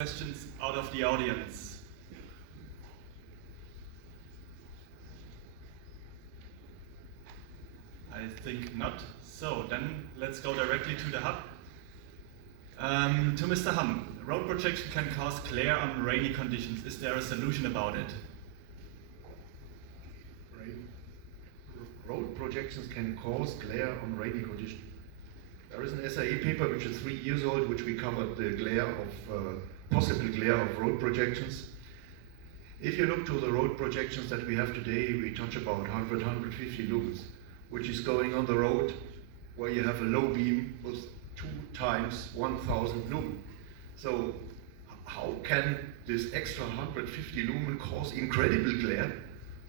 Questions out of the audience? I think not. So then let's go directly to the hub. To Mr. Hamm, road projection can cause glare on rainy conditions. Is there a solution about it? Road projections can cause glare on rainy conditions. There is an SAE paper which is 3 years old, which we covered the glare of possible glare of road projections. If you look to the road projections that we have today, we touch about 100, 150 lumens, which is going on the road where you have a low beam with 2 times 1000 lumen. So how can this extra 150 lumen cause incredible glare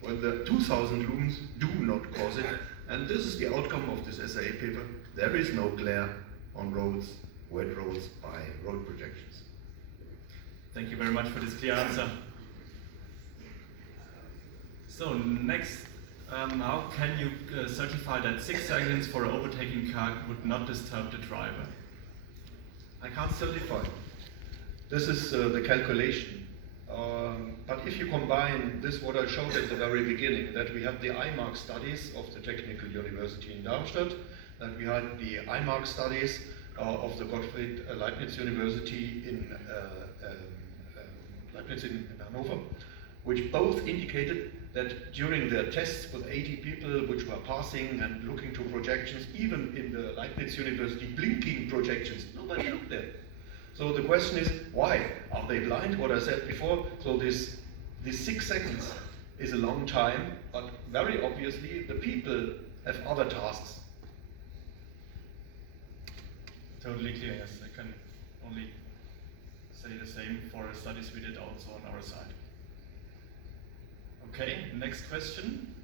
when the 2000 lumens do not cause it? And this is the outcome of this SAE paper. There is no glare on roads, wet roads, by road projections. Thank you very much for this clear answer. So next, how can you certify that 6 seconds for an overtaking car would not disturb the driver? I can't certify. This is the calculation. But if you combine this, what I showed at the very beginning, that we have the IMARC studies of the Technical University in Darmstadt, that we had the IMARC studies of the Gottfried Leibniz University in Leibniz in Hanover, which both indicated that during the tests with 80 people which were passing and looking to projections, even in the Leibniz University blinking projections, nobody looked there. So the question is, why? Are they blind? What I said before, so this 6 seconds is a long time, but very obviously the people have other tasks. Totally clear, yes. I can only say the same for studies we did also on our side. Okay, next question.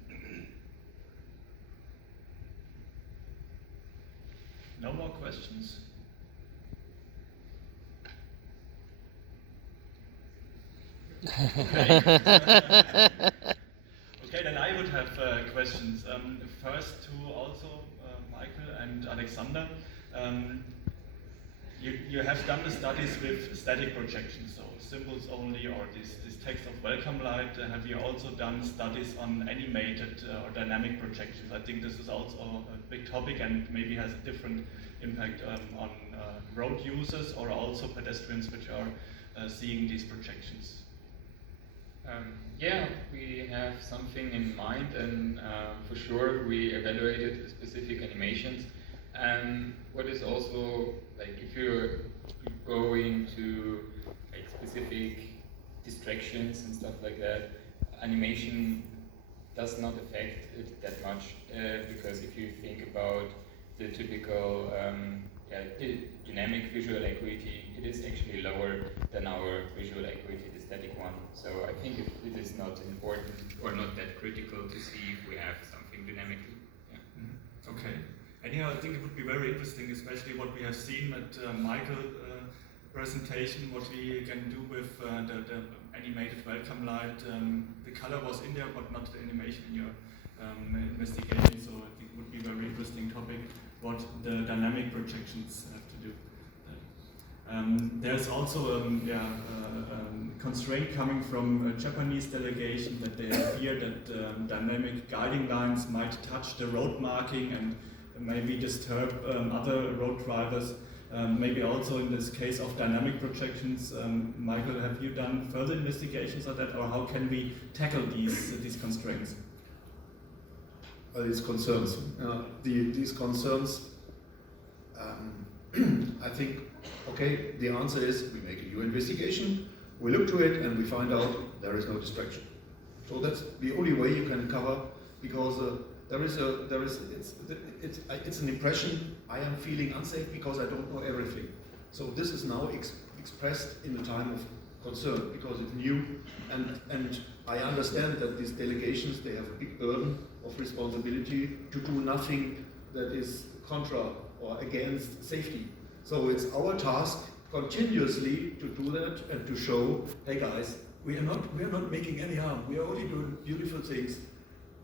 No more questions? Okay. Okay, then I would have questions. First to also Michael and Alexander. You have done the studies with static projections, so symbols only, or this text of welcome light. Have you also done studies on animated or dynamic projections? I think this is also a big topic and maybe has a different impact on road users or also pedestrians which are seeing these projections. Yeah, we have something in mind, and for sure we evaluated specific animations. What is also, like, if you're going to like specific distractions and stuff like that, animation does not affect it that much, because if you think about the typical dynamic visual acuity, it is actually lower than our visual acuity, the static one. So I think it is not important or not that critical to see if we have something dynamically. Yeah. Mm-hmm. Okay. Anyhow, I think it would be very interesting, especially what we have seen at Michael's presentation, what we can do with the animated welcome light. The color was in there, but not the animation in your investigation, so I think it would be a very interesting topic, what the dynamic projections have to do. There's also a constraint coming from a Japanese delegation that they fear that dynamic guiding lines might touch the road marking and maybe disturb other road drivers. Maybe also in this case of dynamic projections, Michael, have you done further investigations on that, or how can we tackle these constraints? These concerns. These concerns, I think, okay, the answer is we make a new investigation, we look to it, and we find out there is no distraction. So that's the only way you can cover, because it's an impression. I am feeling unsafe because I don't know everything. So this is now expressed in the time of concern because it's new, and I understand that these delegations, they have a big burden of responsibility to do nothing that is contra or against safety. So it's our task continuously to do that and to show, hey guys, we are not making any harm. We are only doing beautiful things,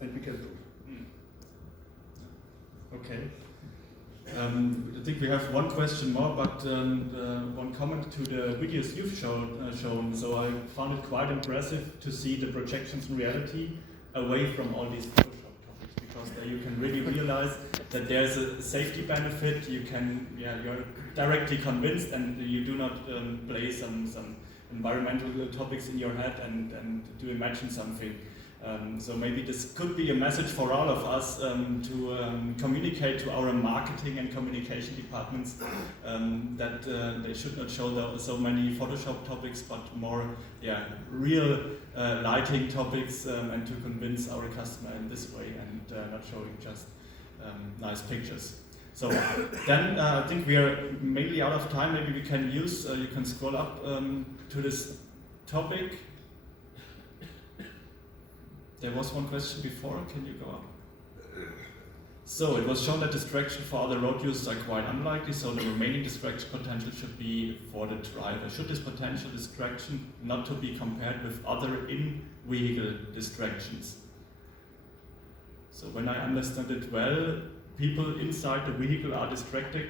and we can prove. Okay. I think we have one question more, but one comment to the videos you've shown. So I found it quite impressive to see the projections in reality away from all these Photoshop topics, because there you can really realize that there's a safety benefit. You can, you're directly convinced, and you do not play some environmental topics in your head and to imagine something. So maybe this could be a message for all of us to communicate to our marketing and communication departments that they should not show so many Photoshop topics, but more real lighting topics, and to convince our customer in this way, and not showing just nice pictures. So then I think we are mainly out of time. Maybe we can use, you can scroll up to this topic. There was one question before, can you go up? So it was shown that distraction for other road users are quite unlikely, so the remaining distraction potential should be for the driver. Should this potential distraction not to be compared with other in-vehicle distractions? So when I understand it well, people inside the vehicle are distracted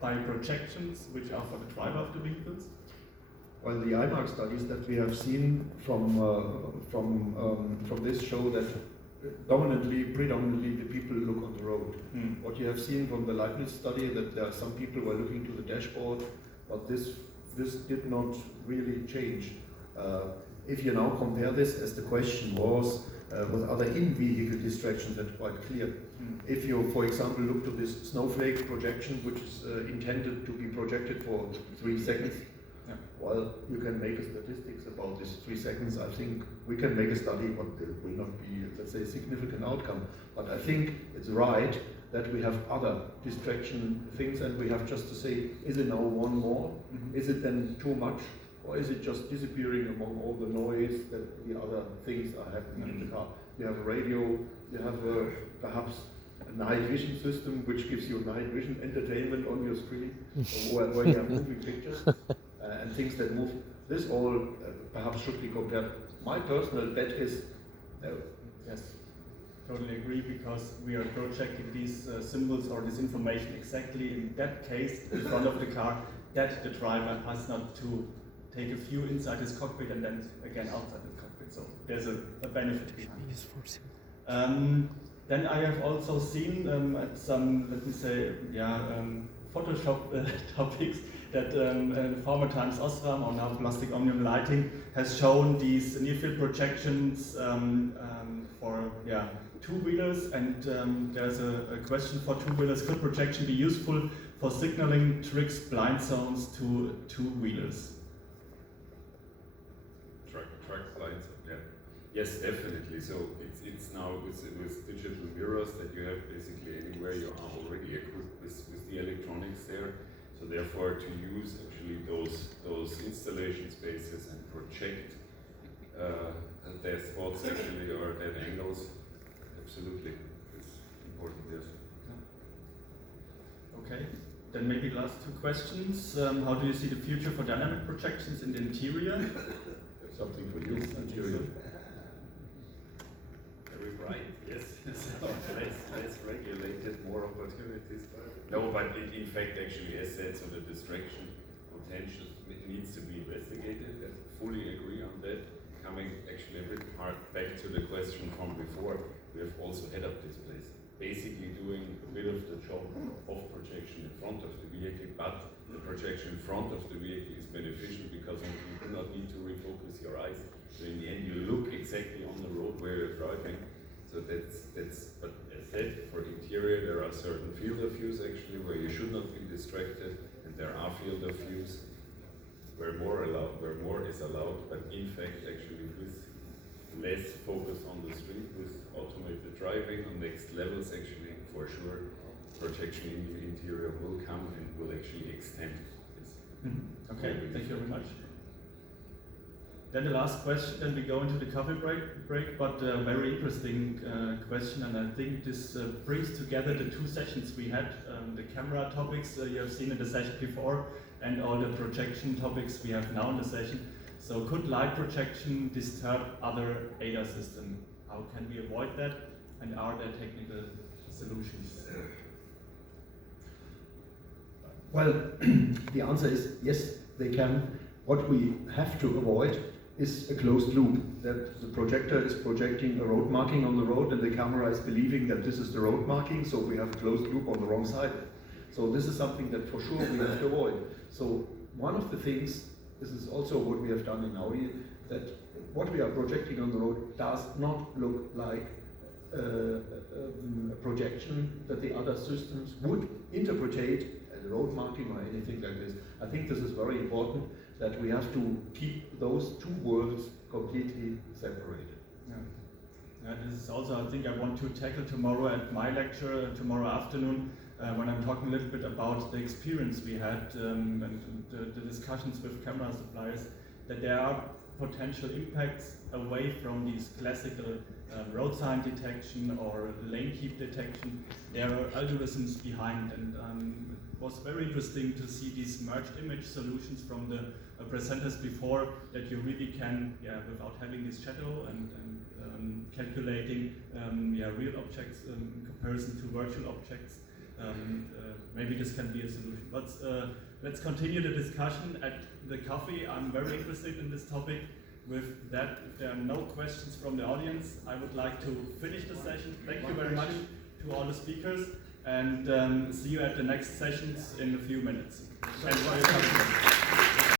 by projections which are for the driver of the vehicles. Well, the IMARC studies that we have seen from this show that predominantly the people look on the road. What you have seen from the Leibniz study, that there are some people who are looking to the dashboard, but this did not really change. If you now compare this, as the question was, with other in-vehicle distractions, that's quite clear. If you, for example, look to this snowflake projection, which is intended to be projected for 3 seconds, well, you can make a statistics about this 3 seconds. I think we can make a study, but there will not be, let's say, a significant outcome. But I think it's right that we have other distraction things, and we have just to say, is it now one more? Is it then too much? Or is it just disappearing among all the noise that the other things are happening in the car? You have a radio, you have perhaps a night vision system which gives you night vision entertainment on your screen, where you have moving pictures and things that move. This all perhaps should be compared. My personal bet is no. Yes, totally agree, because we are projecting these symbols or this information exactly in that case in front of the car, that the driver has not to take a view inside his cockpit and then again outside the cockpit. So there's a benefit behind. Then I have also seen at some, let me say, Photoshop topics that former times Osram, or now Plastic Omnium Lighting, has shown these near-field projections for two-wheelers, and there's a question for two-wheelers. Could projection be useful for signaling tricks blind zones to two-wheelers? Truck blind zone, yes, definitely. So it's now with digital mirrors that you have basically anywhere you are already equipped with the electronics there. So therefore, to use actually those installation spaces and project their spots actually, or their angles, absolutely, it's important. Yes. Okay. Then maybe last 2 questions. How do you see the future for dynamic projections in the interior? Something for you. Interior. Very bright. Yes. So less regulated, more opportunities. No, but in fact, actually, as said, so the distraction potential needs to be investigated. I fully agree on that. Coming actually a bit back to the question from before, we have also head-up displays, basically doing a bit of the job of projection in front of the vehicle, but the projection in front of the vehicle is beneficial because you do not need to refocus your eyes. So in the end, you look exactly on the road where you're driving. So that's. But as said, for interior, there are certain field of views actually where you should not be distracted, and there are field of views where more is allowed. But in fact, actually, with less focus on the street, with automated driving on next levels, actually, for sure, projection in the interior will come and will actually extend this. Okay, thank you very much. Then the last question, then we go into the coffee break, but a very interesting question, and I think this brings together the 2 sessions we had, the camera topics you have seen in the session before, and all the projection topics we have now in the session. So could light projection disturb other ADAS systems? How can we avoid that? And are there technical solutions? Well, the answer is yes, they can. What we have to avoid is a closed loop, that the projector is projecting a road marking on the road and the camera is believing that this is the road marking, so we have a closed loop on the wrong side. So this is something that for sure we have to avoid. So one of the things, this is also what we have done in Audi, that what we are projecting on the road does not look like a projection that the other systems would interpret as a road marking or anything like this. I think this is very important, that we have to keep those two worlds completely separated. Yeah, this is also, I think, I want to tackle tomorrow at my lecture, tomorrow afternoon, when I'm talking a little bit about the experience we had and the discussions with camera suppliers, that there are potential impacts away from these classical road sign detection or lane keep detection. There are algorithms behind, and it was very interesting to see these merged image solutions from the presenters before, that you really can, without having this shadow and calculating real objects in comparison to virtual objects, maybe this can be a solution. But let's continue the discussion at the coffee. I'm very interested in this topic. With that, if there are no questions from the audience, I would like to finish the session. Thank you very much to all the speakers, and see you at the next sessions in a few minutes. Thanks for your time.